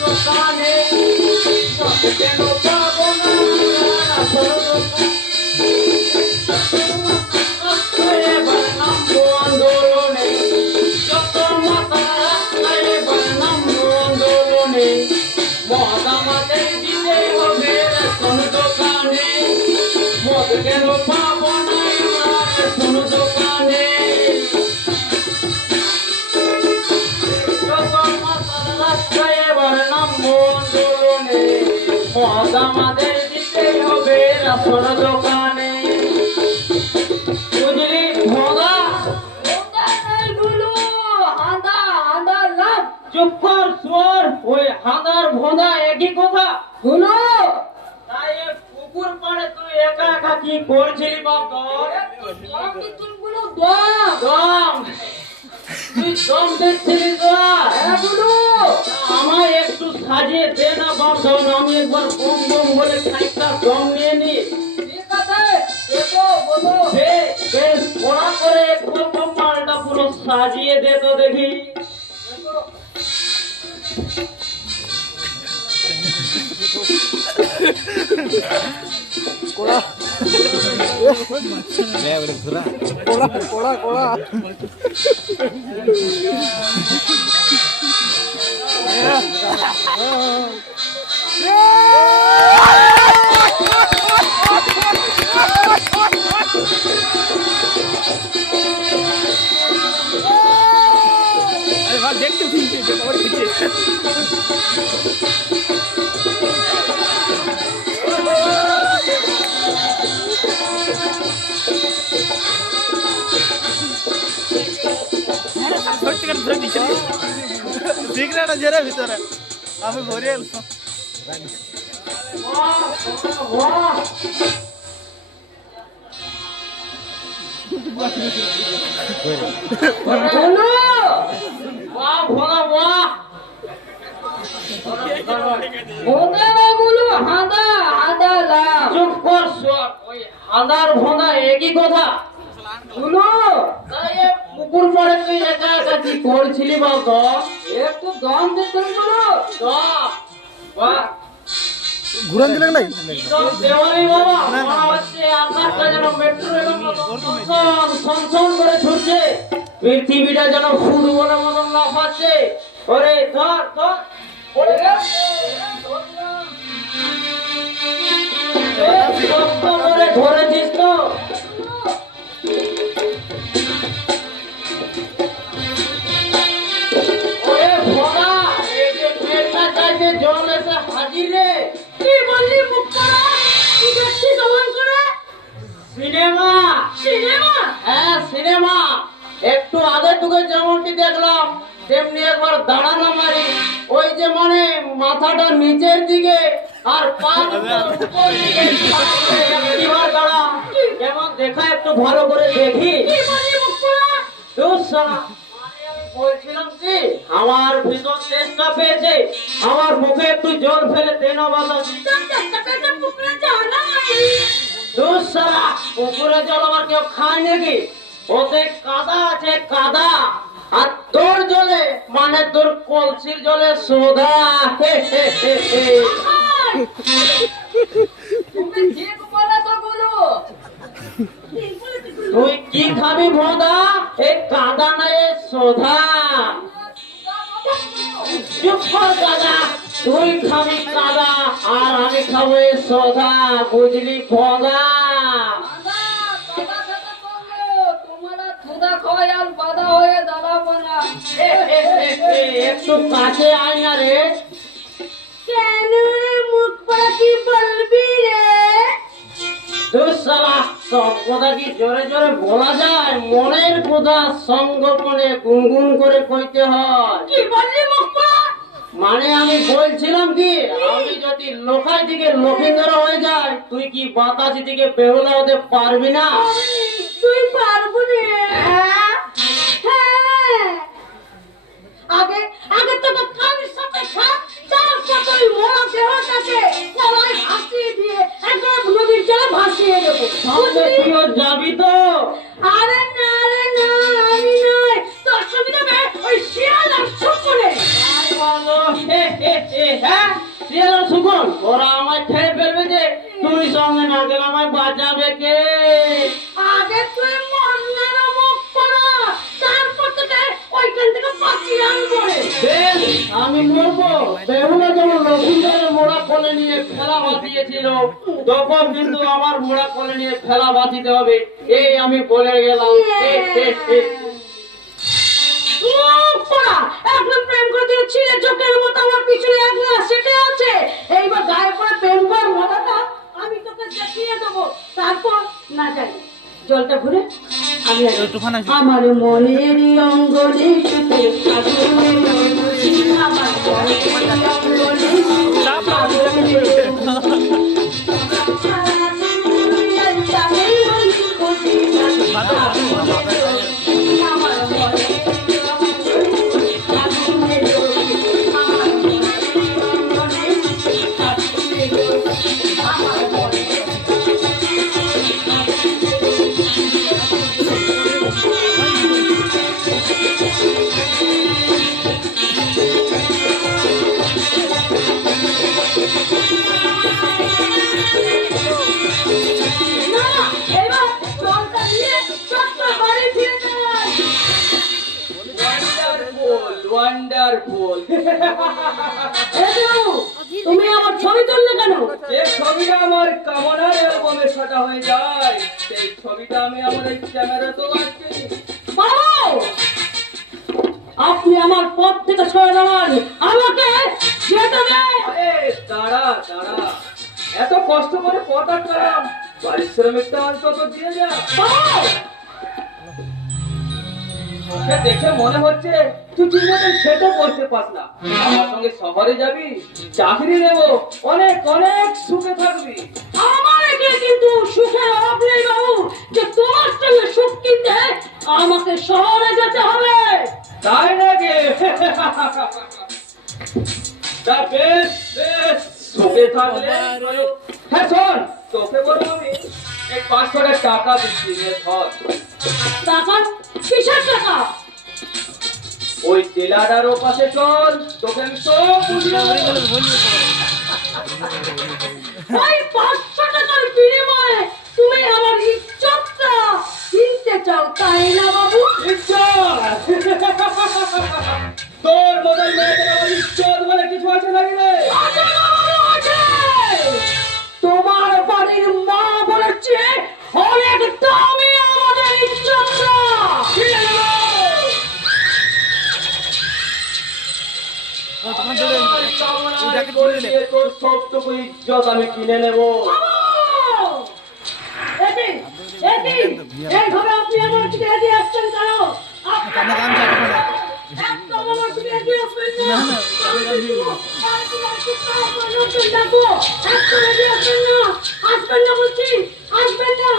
দোকানে কেন পাবো না আসল দোকানে এবার নামবো আন্দোলনে যত মাথা রাস্তায় এবার নামবো আন্দোলনে মদ আমাদের দিতে হবে রেশন দোকানে মদ কেন পাবো না রেশন দোকানে যত মাথা রাস্তায় এবার নামবো আন্দোলনে মদ আমাদের দিতে হবে রেশন দোকানে বুঝলি ভোগা চুপ কর সোর ওই হাঁদার ভোঁদা একই কথা শুনো তাই পুকুর পাড়ে তুই একা একা কি করছিলি বাপ তুই দম দেখছিলি তো আমায় একটু সাজিয়ে দে না বাপ ধর আমি একবার কম কম বলে খাইটা দম নিয়ে নি ঠিক আছে বেশ পড়া করে একটু কম্পালটা পুরো সাজিয়ে দে তো দেখি কোড়া কোড়া কোড়া দেখতে ফিরছে সিগারেট জেরে ভিতরে আমি ভরে এলাম হাঁদার ভোঁদা একই কথা শুনো পুকুর পরে তুই একা একা কি করছিলি বাবা একটু দম দিতে ঘুরান দিলেন নাই দেওয়ালি বাবা মনে হচ্ছে আকাশটা যেন মেট্রো সনসন করে ছুটছে পৃথিবীটা যেন ফুটবলের মতন লাফাচ্ছে ওরে ধর ধর পড়ে গেল ধরেছিস তো ওরে ভোলা এই যে পেটটা চাইছে জল এসে হাজির রে কি বললি মুখ করা কি দেখছিস জবান করে সিনেমা সিনেমা হ্যাঁ সিনেমা একটু আগে টুকে যেমনটি দেখলাম তেমনি একবার দাঁড়ানো মারি ওই যে মানে মাথাটা নিচের দিকে আর পা উপর দিকে একবার দাঁড়া কেমন দেখা একটু ভালো করে দেখি বলছিলাম কি আমার ভিতর চেষ্টা পেয়েছে আমার মুখে একটু জল ফেলে দেনা বাতাসি পুকুরে জল আবার কেউ খায় নাকি ওতে কাদা আছে কাদা আর তোর জলে মানে তোর কলসির জলে সোদা তুই কি খাবি ভোদা এই কাদা না এই সোধা চুপ কর দাদা তুই খাবি কাদা আর আমি খাবো এই সোধা বুঝলি ভোদা একটু কাছে আয় না রে কেন মুখ পড়া কি বলবি রে কথা কি জোরে জোরে বলা যায় মনের কথা সঙ্গোপনে গুনগুন করে কইতে হয় কি বললি মুখ পড়া মানে আমি বলছিলাম কি আমি যদি লোকাই দিকে লক্ষিন্দর হয়ে যায় তুই কি বাতাসি দিকে বেরোলা হতে পারবি না তুই পারবো রে হ্যাঁ আগে আগে তো কানের সাথে খা তারপর তুই মরা দেহটাকে সবাই ভাসিয়ে দিয়ে একদম নদীর জলে ভাসিয়ে দেবো তুইও যাবি তো আরে না আমি নয় তোর ছবি দেবে ওই শিয়াল আর শুকুরে বলো হে হ্যাঁ শিয়াল আর সুগন ওরা আমায় খেয়ে ফেলবে যে, তুই সঙ্গে না গেলে আমায় বাঁচাবে কে? আগে তুই মন্নার মুখ পড়া, তারপর তোকে ওইখান থেকে বাঁচিয়ে আনবো রে। বেশ, আমি মরবো। বেহুলা যেমন লক্ষ্মীদের মোড়া কোলে নিয়ে ফেলা বাঁচিয়েছিল, তখন কিন্তু আমার মোড়া কোলে নিয়ে ফেলা বাঁচিতে হবে, এই আমি বলে গেলাম। মুখ পড়া, একদম প্রেম করে দিয়ে ছিঁড়ে চোখের মতো আমার পিছনে একলা সেটে আছে। এইবার গায়ে পড়ে প্রেম কর মজাটা আমি তোকে দেখিয়ে দেবো, তারপর না যাই জলটা ঘুরে আমি আগে একটুখানি আসি। আমার মনের অঙ্গনে সুখে আগুনে জ্বলছি, আমার মনের অঙ্গনে চাপ না, আগুনে ওয়ান্ডারফুল। তুমি আমার ছবি তুললে কেন? যে ছবিটা আমার কামনার অ্যালবামে সাটা হয়ে যায়, সেই ছবিটা আমি আমার এই ক্যামেরাতেও আটকে দিই। বাবু, আপনি আমার পথ থেকে সরে দাঁড়ান, আমাকে যেতে দে। আরে দাঁড়া দাঁড়া, এত কষ্ট করে পথ আটকালাম, পারিশ্রমিকটা অন্তত দিয়ে যা। বাবু, তোকে দেখে মনে হচ্ছে তুই ঠিক মতো খেতে পড়তে পাস না। আমার সঙ্গে শহরে যাবি, চাকরি নেব, অনেক অনেক সুখে থাকবি। আমার একে কিন্তু সুখের অভাব নেই বাবু, যে তোমার সঙ্গে সুখ কিনতে আমাকে শহরে যেতে হবে। তাই নাকি? তা বেশ বেশ, সুখে থাকলে ভালো। হ্যাঁ শোন, তোকে বলবো আমি এই 500 টাকা দিচ্ছি, নে ধর। টাকা? কিসের টাকা? ওই জেলাটার পাশে চল, তোকে আমি সব বুঝিয়ে দেবো। ওই 500 টাকার বিনিময়ে তুমি আমার ইজ্জতটা কিনতে চাও, তাই না বাবু? ইজ্জত! তোর মতন মেয়েদের আবার ইজ্জত বলে কিছু আছে নাকি রে? আছে বাবু, আছে। তোমার বাড়ির মা বলেছে অনেক দামি আমাদের ইজ্জতটা। কিনে নেবো। তখন ধরে আমার কামনায় ওই জ্যাকেট করে খুলে নে। দিয়ে তোর সবটুকু ইজ্জত আমি কিনে নেবো। এইভাবে আপনি আমার দিকে এগিয়ে আসছেন কেন? কানে গান চাপ না। একদম আমার দিকে এগিয়ে আসবেন না। না, না, আমি কিন্তু ডাকবো। একদম এগিয়ে আসবেন না। আসবেন না বলছি, আসবেন না।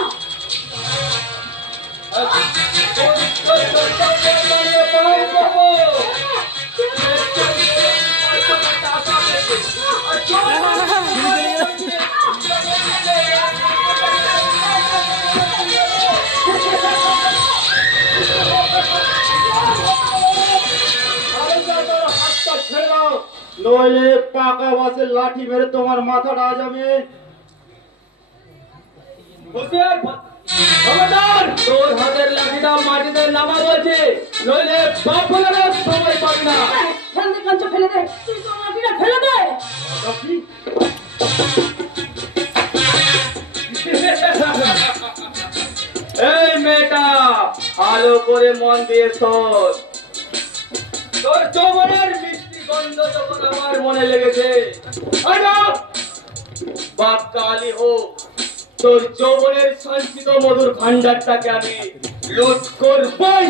নইলে পাকা বাসের লাঠি মেরে তোমার মাথাটা আজ আমি খবরদার, তোর হাতের লাঠিটা মাটিতে নামা বলছে, নইলে বাপ বলে না, সময় পাবি না। ফেলে দে, কাঞ্চা ফেলে দে। তুই তো লাঠিটা ফেলে দে। রাখি। এই মেয়েটা ভালো করে মন দিয়ে শোন। তোর যৌবনের মিষ্টি গন্ধ যখন আমার মনে লেগেছে, বাপ কালী হোক, তোর যৌবনের সঞ্চিত মধুর ভান্ডারটাকে আমি লুট করবই।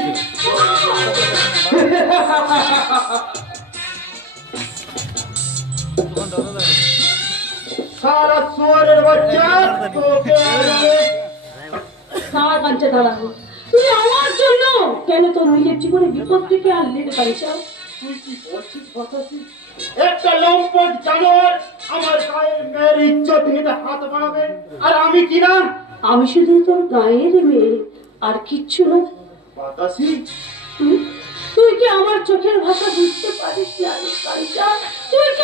সারা সোয়ারের বাচ্চা তোকে আজকে দাঁড়া কাঞ্চা, দাঁড়া। তুই আমার জন্য কেন তোর নিজের জীবনে বিপদ থেকে আর নিতে পারিস? তুই কি বলছিস বাতাসি? একটা লম্পট জানোয়ার আমার গায়ের মেয়ের ইজ্জত নিতে হাত বাড়াবে, আর আমি কি না? আমি শুধু তোর গায়ের মেয়ে, আর কিচ্ছু না। বাতাসি, তুই তুই কি আমার চোখের ভাষা বুঝতে পারিস না রে কাঞ্চা? তুই কি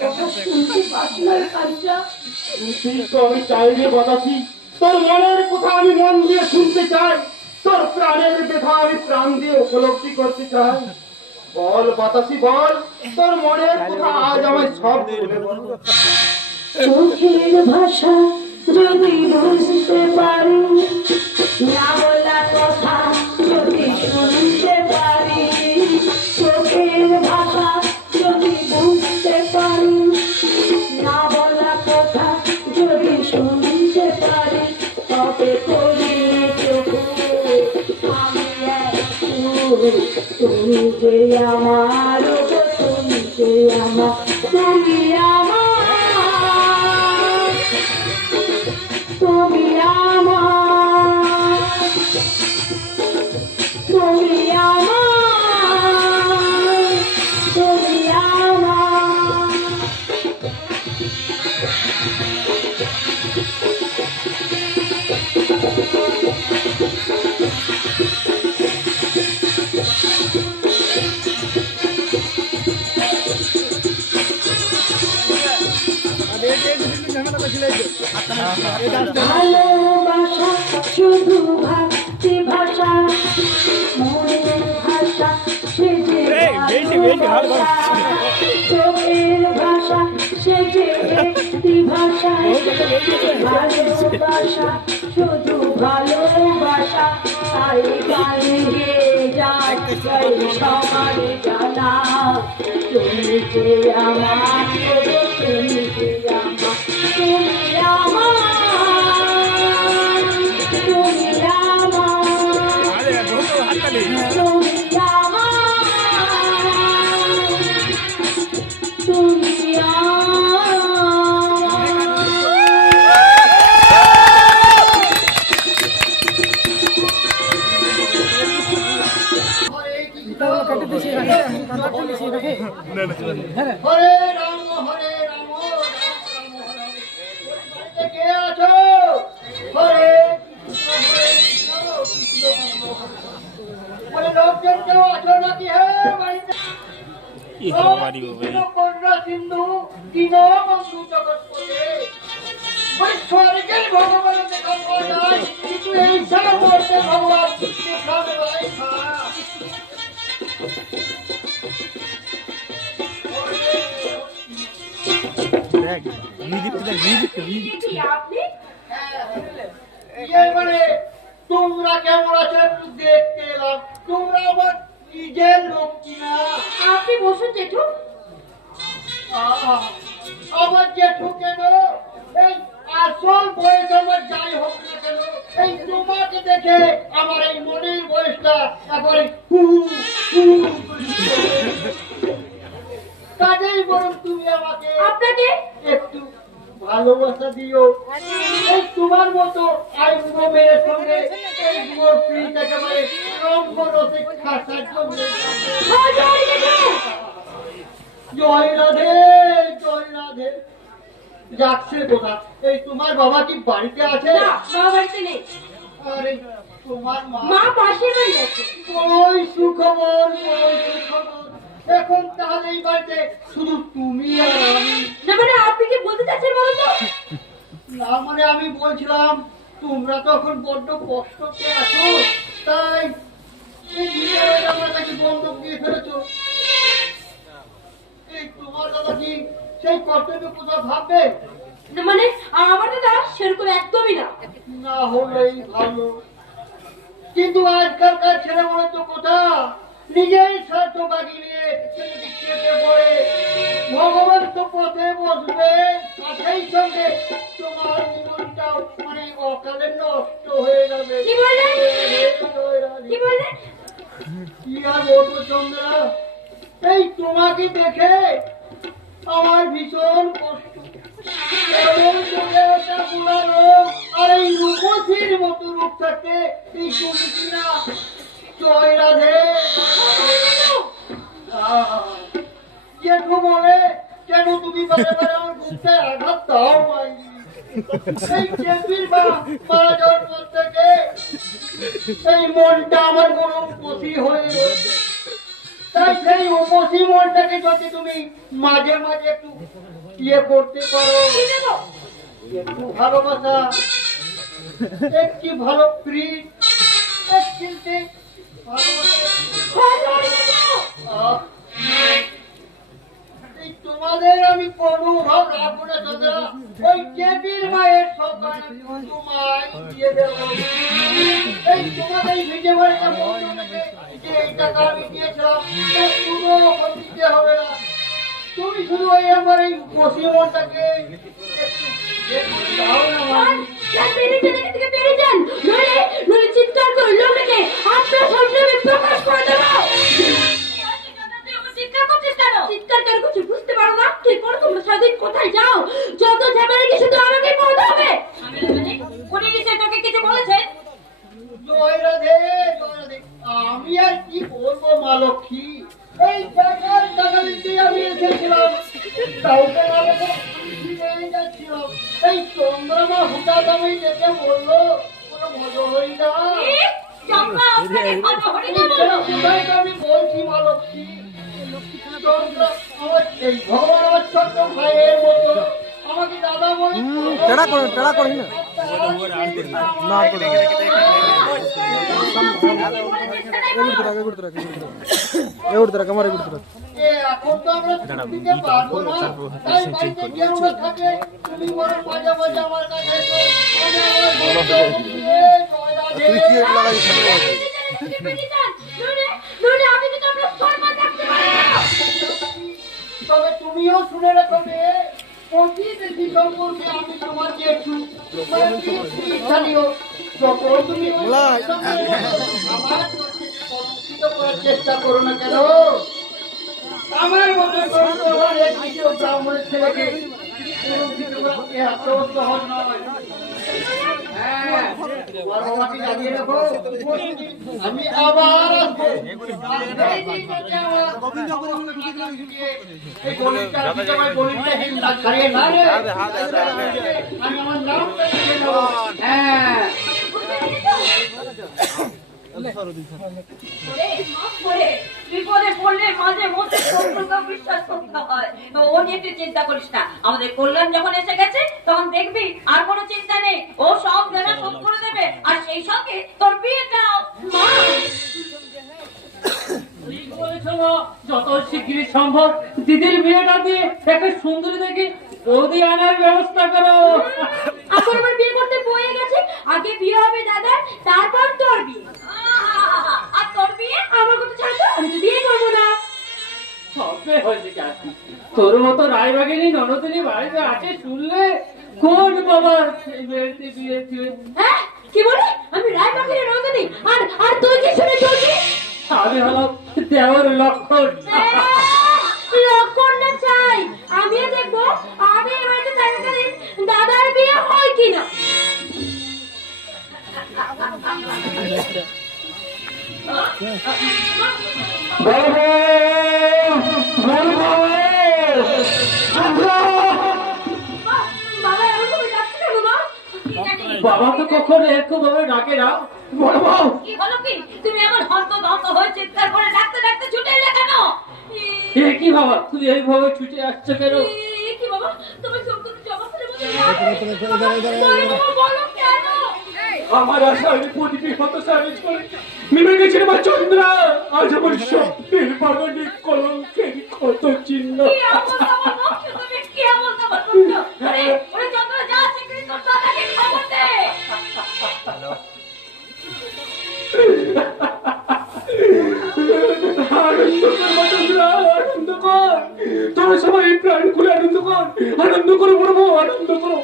কথা শুনতে পাস না কাঞ্চা? তুই তো আমি চাই রে বাতাসি, তোর মনের কথা আমি মন দিয়ে শুনতে চাই, তোর প্রাণের ব্যথা আমি প্রাণ দিয়ে উপলব্ধি করতে চাই। বল বাতাসি বল, তোর মনের কথা আজ আমায় সব বলে বল। চোখের ভাষা যদি বুঝতে পারি, না বলা কথা যদি শুনতে পারি, চোখের ভাষা যদি বুঝতে পারি, না বলা কথা যদি শুনতে পারি, তবে করি চোখে আমি তুমি যে আমার, তুমি যে আমার, তুমি আমার, তুমি আমার, তুমি আমার, তুমি আমার। ভালোবাসা শুধু ভাষা, মনের ভাষা সে যে ভালোবাসা, চোখের ভাষা সে যে একটি ভাষা, ভালোবাসা শুধু ভালোবাসা, তাই গানে গেয়ে যায় সবার জানা, তুমি যে আমার, তুমি যে আমার, তুমি আমার, তুমি আমার, তুমি আমার, তুমি হরে রাম হরে রাম, রাম রাম হরে হরে। বাড়িতে কে আছো? হরে কৃষ্ণ হরে কৃষ্ণ, কৃষ্ণ কৃষ্ণ হরে হরে। বলে লোকজন কেউ আছো নাকি? হে বাড়িতে কন্যা সিন্ধু দীন বন্ধু জগৎপতি, স্বর্গের ভগবান দেখা পাওয়া যায়, কিন্তু এই সারা করতে ভগবান দেখা দেয় না। আপনি মানে তোমরা কেমন আছো একটু দেখতে এলাম, তোমরা আমার নিজের লোক কিনা? আপনি বসুন জেঠু। আমার জেঠু কেন? এই আসল বয়স আমার যাই হোক না কেন, এই তোমাকে দেখে আমার এই মনের বয়সটা একবারে কাজেই বরং তুমি আমাকে আপনাকে একটু ভালোবাসা দিও। এই তোমার মতো আইবুড়ো মেয়ের সঙ্গে এই বুড়ো পিঠ একেবারে রঙ্গরসে খাসার জন্য। জয় রাধে, জয় রাধে। যাচ্ছে কোথা? এই তোমার বাবা কি বাড়িতে আছে? না, বাবা বাড়িতে নেই। আরে তোমার মা? মা পাশের বাড়ি আছে। ওই সুখবর, ওই সুখবর। এখন তাহলে এই বাড়িতে শুধু তুমি আর আমি? না মানে আপনি কি বলতে চাচ্ছেন বলো তো? না মানে আমি বলছিলাম তোমরা তো এখন বড্ড কষ্টতে আছো, তাই এই বিয়ের জামাটা কি বন্ধক দিয়ে ফেলেছো? এই তোমার দাদা কি সেই কর্তব্য কোথাও ভাববে? না মানে আমার দাদা সেরকম একদমই না। না হলেই ভালো, কিন্তু আজকালকার ছেলে বলে তো কোথা নিজেই স্বার্থ বাগিয়ে নিয়ে যদি কেটে পড়ে, ভগবান তো পথে বসবে, আর সেই সঙ্গে তোমার জীবনটাও মানে অকালে নষ্ট হয়ে যাবে। কি বললেন? কি বললেন? কি আর বলবো চন্দ্রা, এই তোমাকে দেখে আমার ভীষণ কষ্ট। এমন চলে ওঠা বুড়া লোক আর এই রূপসীর মতো রূপ থাকতে এই তুমি কিনা? জয় রাধে। জেঠু বলে কেন তুমি বারে বারে আমার ঘুরতে আঘাত দাও? এই জেঠির মারা যাওয়ার পর থেকে এই মনটা আমার কোনো উপসী হয়ে, তাই সেই উপসী খুশি মনটাকে যদি তুমি মাঝে মাঝে একটু ইয়ে করতে পারো, একটু ভালোবাসা, একটি ভালো প্রিয়, একটি এই তোমাদের আমি কোনো ভাব রাখবো না দাদা, ওই দেবীর মায়ের সন্তান তোমায় দিয়ে দেবো। এই তোমাদের ভিজে বাড়িটা যে এই টাকা আমি দিয়েছিলাম তার কোনো এখন দিতে হবে না। তুমি শুধু ওই আমার এই খুশি মনটাকে একটু দাও না মা। চিৎকার করে লোককে আপনার সামনে আমি প্রকাশ করে দেবো। চিৎকার কেন করছি বুঝতে পারো না? ঠিক করে তোমরা সারাদিন কোথায় যাও? যত ঝামেলা কি শুধু আমাকে বলতে হবে? উনি নিশ্চয় তোকে কিছু বলেছেন? জয় রাধে, জয় রাধে। আমি আর কি বলবো মা লক্ষ্মী, এই টাকা দিতে আমি এসেছিলাম, কাউকে না দেখে ফিরে যাচ্ছিলাম। এই চন্দ্রমা হুটাৎ আমি দেখে বললো কোনো মজা হই না। কোথায় তো আমি বলছি মা লক্ষ্মী, চন্দ্র আমার এই ভগবান আমার ছোট্ট ভাইয়ের মতো আমাকে দাদা বলে টেড়া করি না না করে এগুড়তরা কামারে এগুড়তরা এখন তো আমরা দিতে পারবো না, তাই বাড়িতে গিয়ে আমরা থাকে। তুমি বড় মজা মজা আমার কাছে এসো, আমি আমার বন্ধু নিয়ে জয় রাধে। তুই কি লাগাই ছাড়ো আমি কিন্তু আপনার সম্মান রাখতে পারি না। তবে তুমিও শুনে রাখো মেয়ে, প্রতিবেশী সম্পর্কে আমি তোমাকে একটু ইচ্ছানীয় যখন তুমি ওই আমার কলঙ্কিত করার চেষ্টা করো না কেন। আমার মতো এক দ্বিতীয় ব্রাহ্মণের ছেলেকে কলঙ্কিত করা এত সহজ নয়। হ্যাঁ, বড় মাটি লাগিয়ে রাখো, আমি আবার আসবো। এই গলিটা তোমার গলিটা হিন্দা ছাড়িয়ে না রে, আমি আমার নামটা লিখে নেবো। হ্যাঁ বিপদে পড়লে মাঝে মধ্যে শত্রুকে বিশ্বাস করতে হয়। তো ও নিয়ে তুই চিন্তা করিস না, আমাদের কল্যাণ যখন এসে গেছে তখন দেখবি আর কোনো চিন্তা নেই, ও সব দেনা শোধ করে দেবে। আর সেই সঙ্গে তোর বিয়েটাও মা যত শিগগির সম্ভব দিদির বিয়েটা দিয়ে একটা সুন্দরী দেখি বৌদি আনার ব্যবস্থা করো। আমার বিয়ে করতে বয়ে গেছে, আগে বিয়ে হবে দাদার, তারপর তোর বিয়ে। আর তোর বিয়ে আমার কথা ছাড় তো, আমি তো বিয়ে করবো না। সবে হয়েছে কি আর কি? তোর মতো রায়বাগিনী ননদিনী বাড়িতে আছে শুনলে কোন বাবার এই বাড়িতে বিয়ে দিয়ে। হ্যাঁ কি বলে? আমি রায়বাগিনী নন্দিনী, আর তুই কি শুনে চলছিস? আমি হলাম দেওয়ার লক্ষণ। লক্ষণ না চাই, আমিও দেখবো আমি এই বাড়িতে থাকাকালীন দাদার বিয়ে হয় কিনা। বাবা এমন করে ডাকছে কেন মা? বাবা তো কখনো এরকম ভাবে ডাকে না। বড় বউ কি হলো কি? তুমি এমন হন্তদন্ত হয়ে চিৎকার করে ডাকতে ডাকতে ছুটে এলে কেন? এ কি বাবা, তুমি এইভাবে ছুটে আসছো কেন? কি বাবা, তুমি সবকিছু জবাবের মধ্যে বলো কেন? আমার আশা আমি প্রদীপী হত সারিজ করে নেমে গেছে আমার চন্দ্র। আজ আমার স্বপ্নের বাগানে কলঙ্কের কত চিহ্ন। কি অবস্থা বলো? তুমি কি অবস্থা বলো? আরে ওরে চন্দ্র যা শিগগিরই তোর দাদাকে খবর দে। আনন্দ কর মা চন্দ্র, আনন্দ কর। তোমরা সবাই প্রাণ খুলে আনন্দ কর, আনন্দ করো বড় বউ, আনন্দ করো।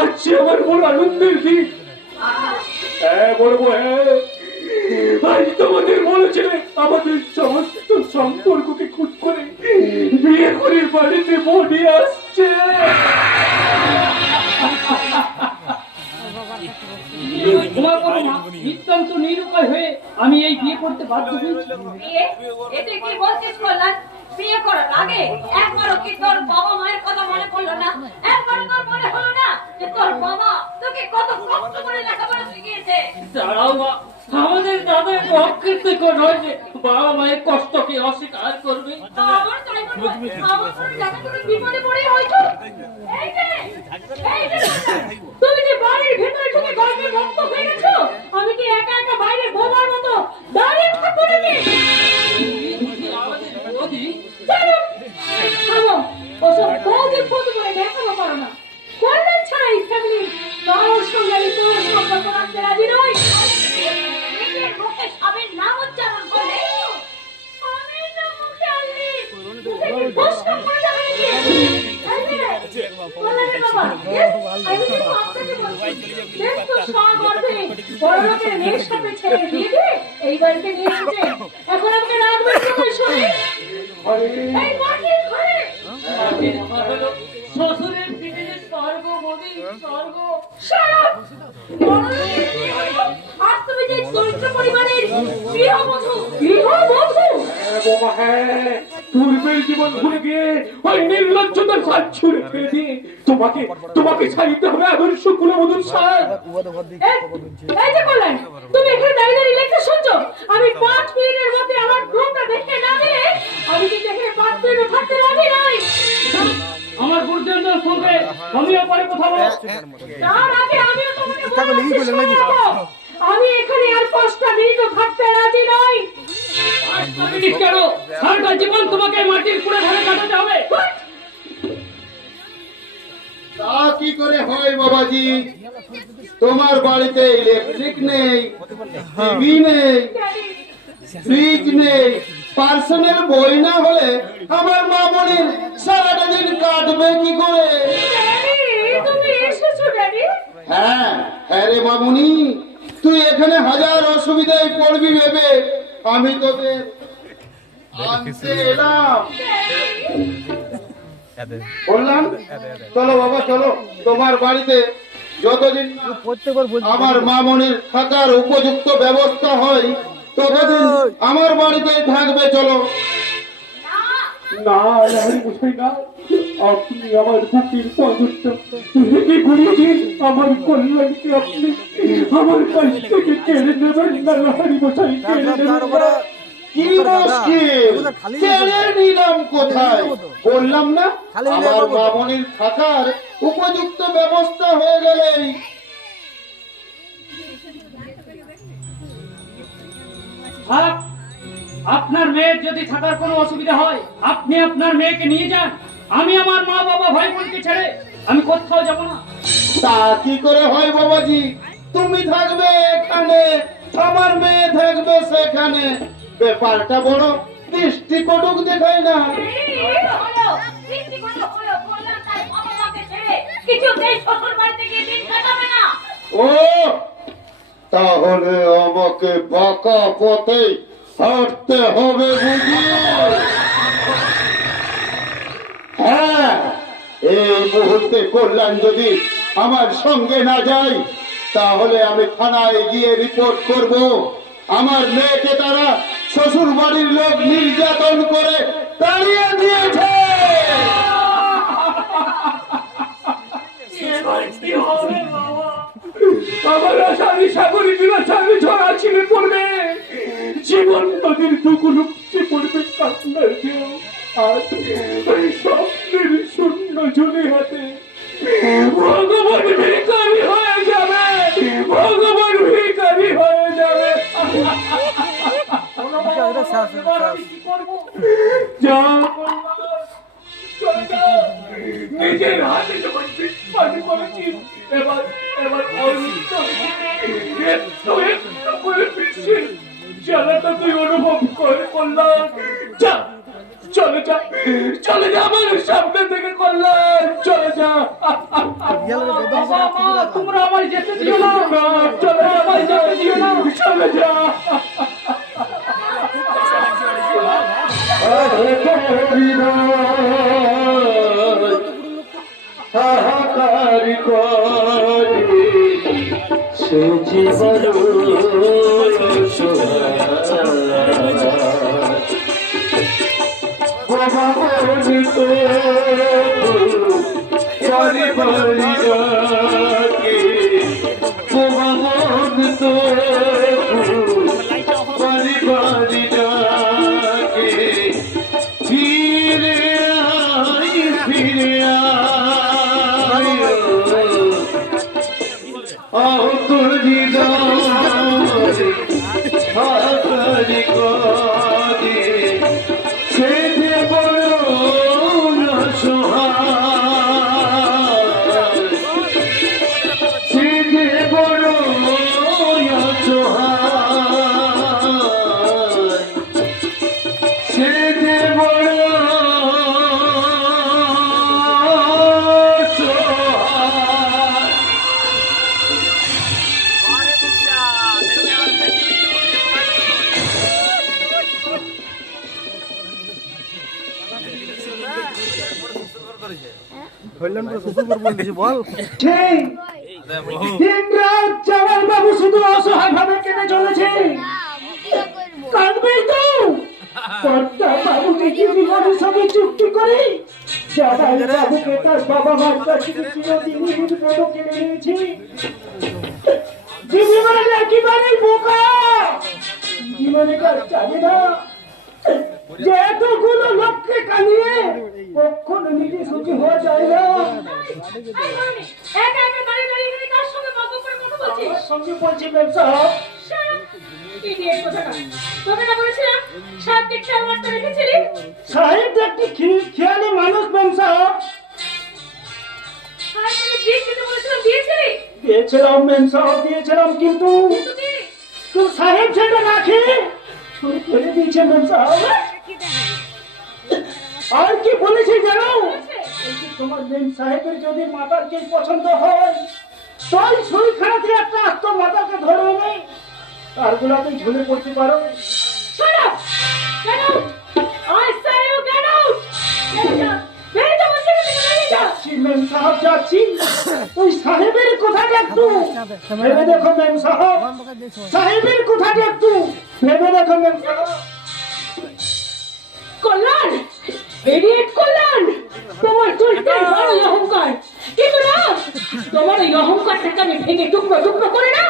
আজকে আমার বড় আনন্দের দিন। হ্যাঁ বড় বউ, হ্যাঁ আজ তোমাদের বলেছিলে আমাদের সমস্ত সম্পর্ককে খুঁত করে বিয়ে করে বাড়িতে বডি আসছে। নিতান্ত নিরুপায় হয়ে আমি এই বিয়ে করতে বাধ্য হয়েছি। বিয়ে? এতে কি বলছিস কল্যাণ? বিয়ে করার আগে একবারও কি তোর বাবা মায়ের কথা মনে পড়লো না? একবারও তোর মনে হলো না যে তোর বাবা তোকে কত কষ্ট করে লেখাপড়া শিখিয়েছে। দাঁড়াও মা, আমাদের দাদা প্রকৃতি কোন হয়েছে বাবা মায়ের কষ্টকে অস্বীকার করবে? আমার তাই মনে হয়, আমার মনে জানা কোনো বিপদে পড়ে হয়তো। এই যে, এই যে, তুমি যে বাড়ির ভেতরে ঢুকে গল্পে মুক্ত হয়ে গেছো, আমি কি একা একা বাইরে বোমার মতো দাঁড়িয়ে থাকবো নাকি? আমাদের বিরোধী চলো, থামো, ওসব বৌদি ফোন করে দেখানো পারো না। কল্যাণ ছাড়া এই ফ্যামিলি কারোর সঙ্গে আমি কোনো সম্পর্ক রাখতে রাজি নই। নিজের মুখে স্বামীর নাম উচ্চারণ করলে স্বামীর নাম মুখে আনলি, মুখে কি প্রশ্ন করে যাবে নাকি? কল্যাণের বাবা, yes, আমি কিন্তু আপনাকে বলছি, বেশ তো স্বগর্বে বড়লোকের মেয়ের সাথে ছেড়ে দিয়ে দিয়ে এই বাড়িতে নিয়ে এসেছে। এখন আমাকে রাখবেন কোথায় শুনি? এই মাটির ঘরে। মাটির ঘর হলো শ্বশুরের পিঠে যে স্বর্গ মোদী, স্বর্গ। Shut up! বড়লোকের মেয়ে হলো, আর তুমি যে দরিদ্র পরিবারের গৃহবধূ, গৃহবধূ। বাবা হ্যাঁ, পূর্বের জীবন ভুলে গিয়ে ওই নির্লজ্জতার সাজ ছুড়ে ফেলে দিয়ে তোমাকে ছাড়িতে হবে আদর্শ কুলবধূর সাজ। এই যে কল্যাণ, তুমি এখানে দাঁড়িয়ে দাঁড়িয়ে লেকচার শুনছো? আমি 5 মিনিটের মধ্যে আমার রুমটা দেখে না দিলে আমি কিন্তু এখানে 5 মিনিটও থাকতে রাজি নই। আমার গুরুজনদের সঙ্গে আমিও পরে কথা বলবো। তার আগে আমিও তোমাকে বলবো, আমি এখানে আর 5টা মিনিটও থাকতে রাজি নই। মিনিট কেন, সারাটা জীবন তোমাকে মাটির কুড়ে ঘরে কাটাতে হবে। তা কি করে হয় বাবাজি? তোমার বাড়িতে ইলেকট্রিক নেই, টিভি নেই, ফ্রিজ নেই, পার্সোনাল বই না হলে আমার মা বোনের সারাটা দিন কাটবে কি করে? ড্যাডি, তুমি এসেছো ড্যাডি? হ্যাঁ হ্যাঁ রে মামুনি, তুই এখানে হাজার অসুবিধায় পড়বি ভেবে আমি তোকে আনতে এলাম। বললাম চলো বাবা চলো, তোমার বাড়িতে যতদিন না আমার মামনির থাকার উপযুক্ত ব্যবস্থা হয় ততদিন আমার বাড়িতেই থাকবে। চলো। না রানী মশাই না, আপনি আমার বুকের পদটা হেঁটে ঘুরিয়েছেন, আমার কল্যাণকে আপনি আমার কাছ থেকে কেড়ে নেবেন না রানী মশাই, কেড়ে নেবেন না। কি মুশকিল, কেড়ে নিলাম কোথায়? বললাম না আমার মামনির থাকার উপযুক্ত ব্যবস্থা হয়ে গেলেই। আপনার মেয়ের যদি থাকার কোনো অসুবিধা হয় আপনি আপনার মেয়েকে নিয়ে যান। আমি আমার মা বাবা ভাই বোনকে ছেড়ে আমি কোথাও যাব না। তা কি করে হয় বাবাজি? তুমি থাকবে এখানে, আমার মেয়ে থাকবে সেখানে, ব্যাপারটা বড় দৃষ্টিকটক দেখায় না? ও তাহলে আমাকে বাঁকা পথে হাঁটতে হবে বুঝি? হ্যাঁ, এই মুহূর্তে কল্যাণ যদি আমার সঙ্গে না যায় তাহলে আমি থানায় গিয়ে রিপোর্ট করব আমার মেয়েকে তারা শ্বশুর বাড়ির লোক নির্যাতন করে তাড়িয়ে দিয়েছে। কি হবে বাবা? আমার আশারি সাগরী বিলাসারি ঝরা ছিঁড়ে পড়বে, জীবন নদীর দুগুলো উপচে পড়বে কান্নার ঢেউ, আর ওই স্বপ্নের শূন্য ঝুলি হাতে ভগবান ভিখারি হয়ে যাবে, ভগবান ভিখারি হয়ে যাবে। এবার আমি কি করবো? যা বললাম, চলে যাও। নিজের হাতে যখন পানি করেছিস, এবার অল্প একটু একটু করে পিছিয়ে জ্বালাটা তুই অনুভব করে করলাম। যা, চলে যা, চলে যা আমার সামনে থেকে করলাম, চলে যা। বাবা মা তোমরা আমার যেতে দিও না, চলে আমার যেতে দিও না, চলে যা। হাহাকার করে সে জীবন বাবা বাড়ি বাড়ি ডাকে ভগবান তো বাড়ি বাড়ি ডাকে ফিরে আয় ফিরে আয় আও তোর হৃদয় হাতারি করে সে যে বড় অসহায় সে যে বড় অসহায় সে যে বড় অসহায় ধরলাম তো শ্বশুর করবো বলতেছি বল দিনরাত জামাই বাবু শুধু অসহায় ভাবে কেটে চলেছে কাঁদবেই তো কর্তা বাবুকে কি বিমানের সঙ্গে চুক্তি করে জামাই বাবুকে তার বাবা মার কাছে চিরদিনের মতো কেড়ে নিয়েছি জীবনে একেবারে বোকা জীবনে কাজ জানে না যে এতগুলো লোককে কানিয়ে কখনো নিজে সুখী হওয়া যায় না একা একা দাঁড়িয়ে দাঁড়িয়ে এখানে কার সঙ্গে গল্প করে কথা বলছিস? আমার সঙ্গে বলছি ব্যবসা ইডিয়েট কোথাকার। তোকে না বলেছিলাম সাহেবকে খেয়াল রাখতে রেখেছিলি? সাহেব একটি খেয়ালি মানুষ ব্যবসা সাহেবকে বিয়ে দিতে বলেছিলাম, দিয়েছিলি? দিয়েছিলাম ব্যবসা দিয়েছিলাম কিন্তু কিন্তু কি? তুই সাহেব সেটা না খেয়ে শুরু করে দিয়েছে ব্যবসা আর কি বলেছি জানো এই যে তোমার মেম সাহেবের যদি মাতার কে পছন্দ হয় তাই শরীর খারাপ একটা আস্ত মাতাকে ধরে নেই আর গুলাতে ঝুলে পড়তে পারো Shut up! Get out! I say you get out! বেরিয়ে যা! বেরিয়ে যা বলছি, বেরিয়ে যা! যাচ্ছি মেম সাহেব যাচ্ছি ওই সাহেবের কথাটা একটু ভেবে দেখো মেম সাহেব সাহেবের কথাটা একটু ভেবে দেখো মেম সাহেব কল্যাণ! ইডিয়েট কল্যাণ! তোমার চরিত্রের বড় অহংকার, কিন্তু না, তোমার এই অহংকারটাকে আমি ভেঙে টুকরো টুকরো করে না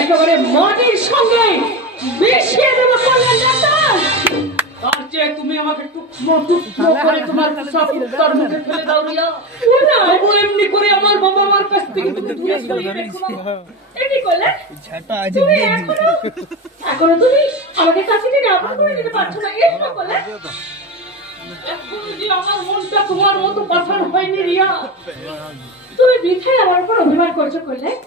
একেবারে মাটির সঙ্গে মিশিয়ে দেবো কল্যাণ ডাক্তার। তার চেয়ে তুমি আমাকে টুকরো টুকরো করে তোমার কুত্তার মুখে ফেলে দাও রিয়া। তবু এমনি করে আমার বাবা মার কাছ থেকে তুমি দূরে সরিয়ে রেখো না। এটি কল্যাণ, তুমি এখনো তুমি আমাকে কাছে টেনে আপন করে নিতে পারছো না, এসো কল্যাণ। এখনো যে আমার মনটা তোমার মতো পাথর হয়নি রিয়া, তুমি বৃথায় আমার উপর অভিমান করছো কল্যাণ।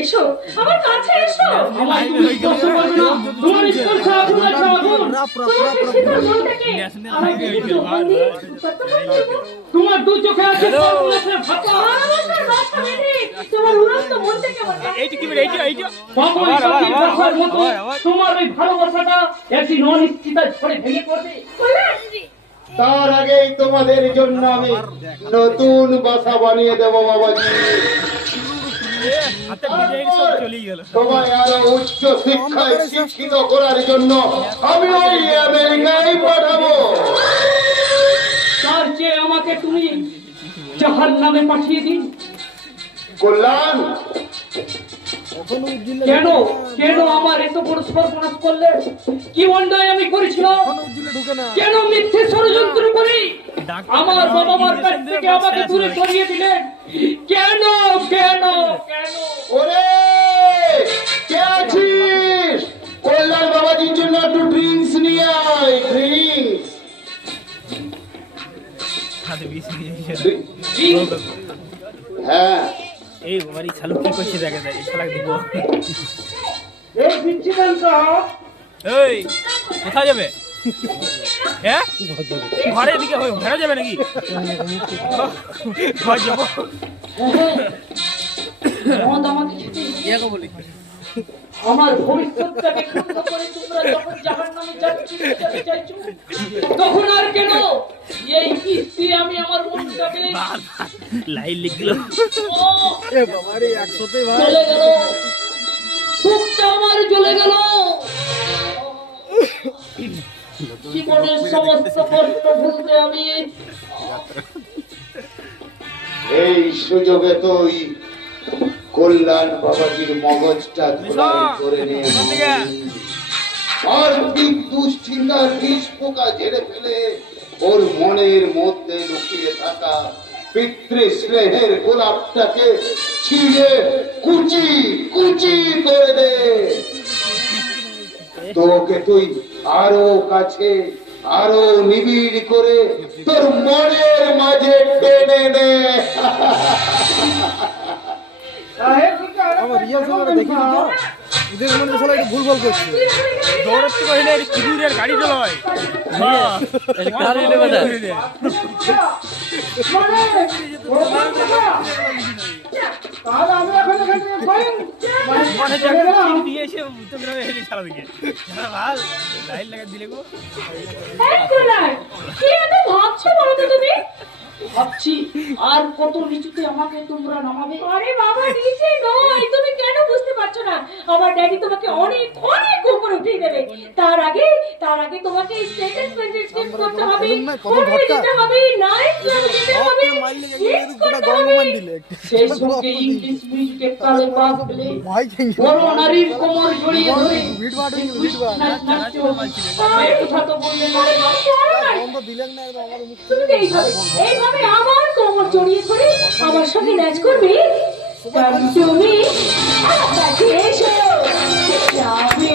এসো আমার কাছে এসো। আমার তুমি স্পর্শ করবে না, তোমার স্পর্শ আগুন আছে আগুন। তোমার শীতল মনটাকে আমার দিকে যৌবন দিয়ে উত্তপ্ত করবো। তোমার দু চোখে আছে কর্মনাথের ভাতা, ভালোবাসার বাসা বেঁধে তোমার উড়ন্ত মনটাকে আমার পাগল সাথীর বাসার মতো তোমার ওই ভালোবাসাটা একদিন অনিশ্চিতায় ঝড়ে ভেঙে পড়বে কল্যাণ। তার আগেই তোমাদের জন্য আমি নতুন বাসা বানিয়ে দেব বাবাজি তোমায় আরো উচ্চ শিক্ষায় শিক্ষিত করার জন্য আমি ওই আমেরিকায় পাঠাবো তার চেয়ে আমাকে তুমি জাহান্নামে পাঠিয়ে দিন। কল্যাণ কেন কেন আমার এত বড় সর্বনাশ করলে? কি অন্যায় আমি করেছিলাম? কেন মিথ্যে ষড়যন্ত্র করি আমার বাবা মার কাছ থেকে আমাকে দূরে সরিয়ে দিলেন? কেন কেন কেন? ওরে কে আছিস কল্যাণ বাবাজির জন্য একটু ড্রিঙ্কস নিয়ে আয় ড্রিঙ্কস হ্যাঁ এই বাড়ি শালু কি করছে দেখা যায় শালাক দিব এই দিচ্ছি সাহেব এই কোথায় যাবে হ্যাঁ ঘরের দিকে ঘরে যাবে নাকি ঘর যাবো মদ আমাকে খেতে ইয়াকে বলি আমার ভবিষ্যৎটাকে ক্ষুণ্ণ করে তোমরা যখন জাহান্নামে যেতে চাইছো তখন আর কেন এই কিস্তি আমি আমার মনটাকে লাইন লিখল এ বাবা রে 100 তে ভাই চলে গেল বুকটা আমার জ্বলে গেল জীবনের সমস্ত কষ্ট ভুলতে আমি এই সুযোগে তুই কল্যাণ বাবাজির মগজটা ধোলাই করে নিয়ে আর দুশ্চিন্তার বিষ পোকা ঝেড়ে ফেলে ওর মনের মধ্যে লুকিয়ে থাকা পিতৃ স্নেহের গোলাপটাকে ছিঁড়ে কুচি কুচি করে দে। তোকে তুই আরো কাছে আরো নিবিড় করে তোর মনের মাঝে টেনে নে। আমার রিয়াল সামনে দেখি তো এদের মধ্যে সবাই একটু ভুলভাল করছে। দৌড়াতে পারলে কিদুরের গাড়ি চালায় হ্যাঁ গাড়ি নেবে না মানে চিনি দিয়ে এসে উত্তরগ্রামে হেলে ছাড়া দিকে ভাল লাইন লাগা দিলে গো কি এত ভাবছো বলো তো তুমি? ভাবছি আর কত নিচুতে আমাকে তোমরা নামাবে। আরে বাবা নিচে নয়, তুমি কেন বুঝতে পারছো না? আমার ড্যাডি তোমাকে অনেক অনেক উপরে উঠিয়ে দেবে। তার আগে তোমাকে স্টেটাস মেনটেন করতে হবে, পড়তে যেতে হবে, নাইট ক্লাবে যেতে হবে, ড্রিঙ্কস করতে হবে। ফেসবুকে ইংলিশ মিউজিকে কালে বাজ বলে বড় নারীর কোমর জড়িয়ে ধরে এই কথা তো বললে না রে বাবা। তুমি তো এইভাবে আমার কোমর জড়িয়ে ধরে আমার সঙ্গে নাচ করবে। তুমি আমার কাছে এসো, যাবে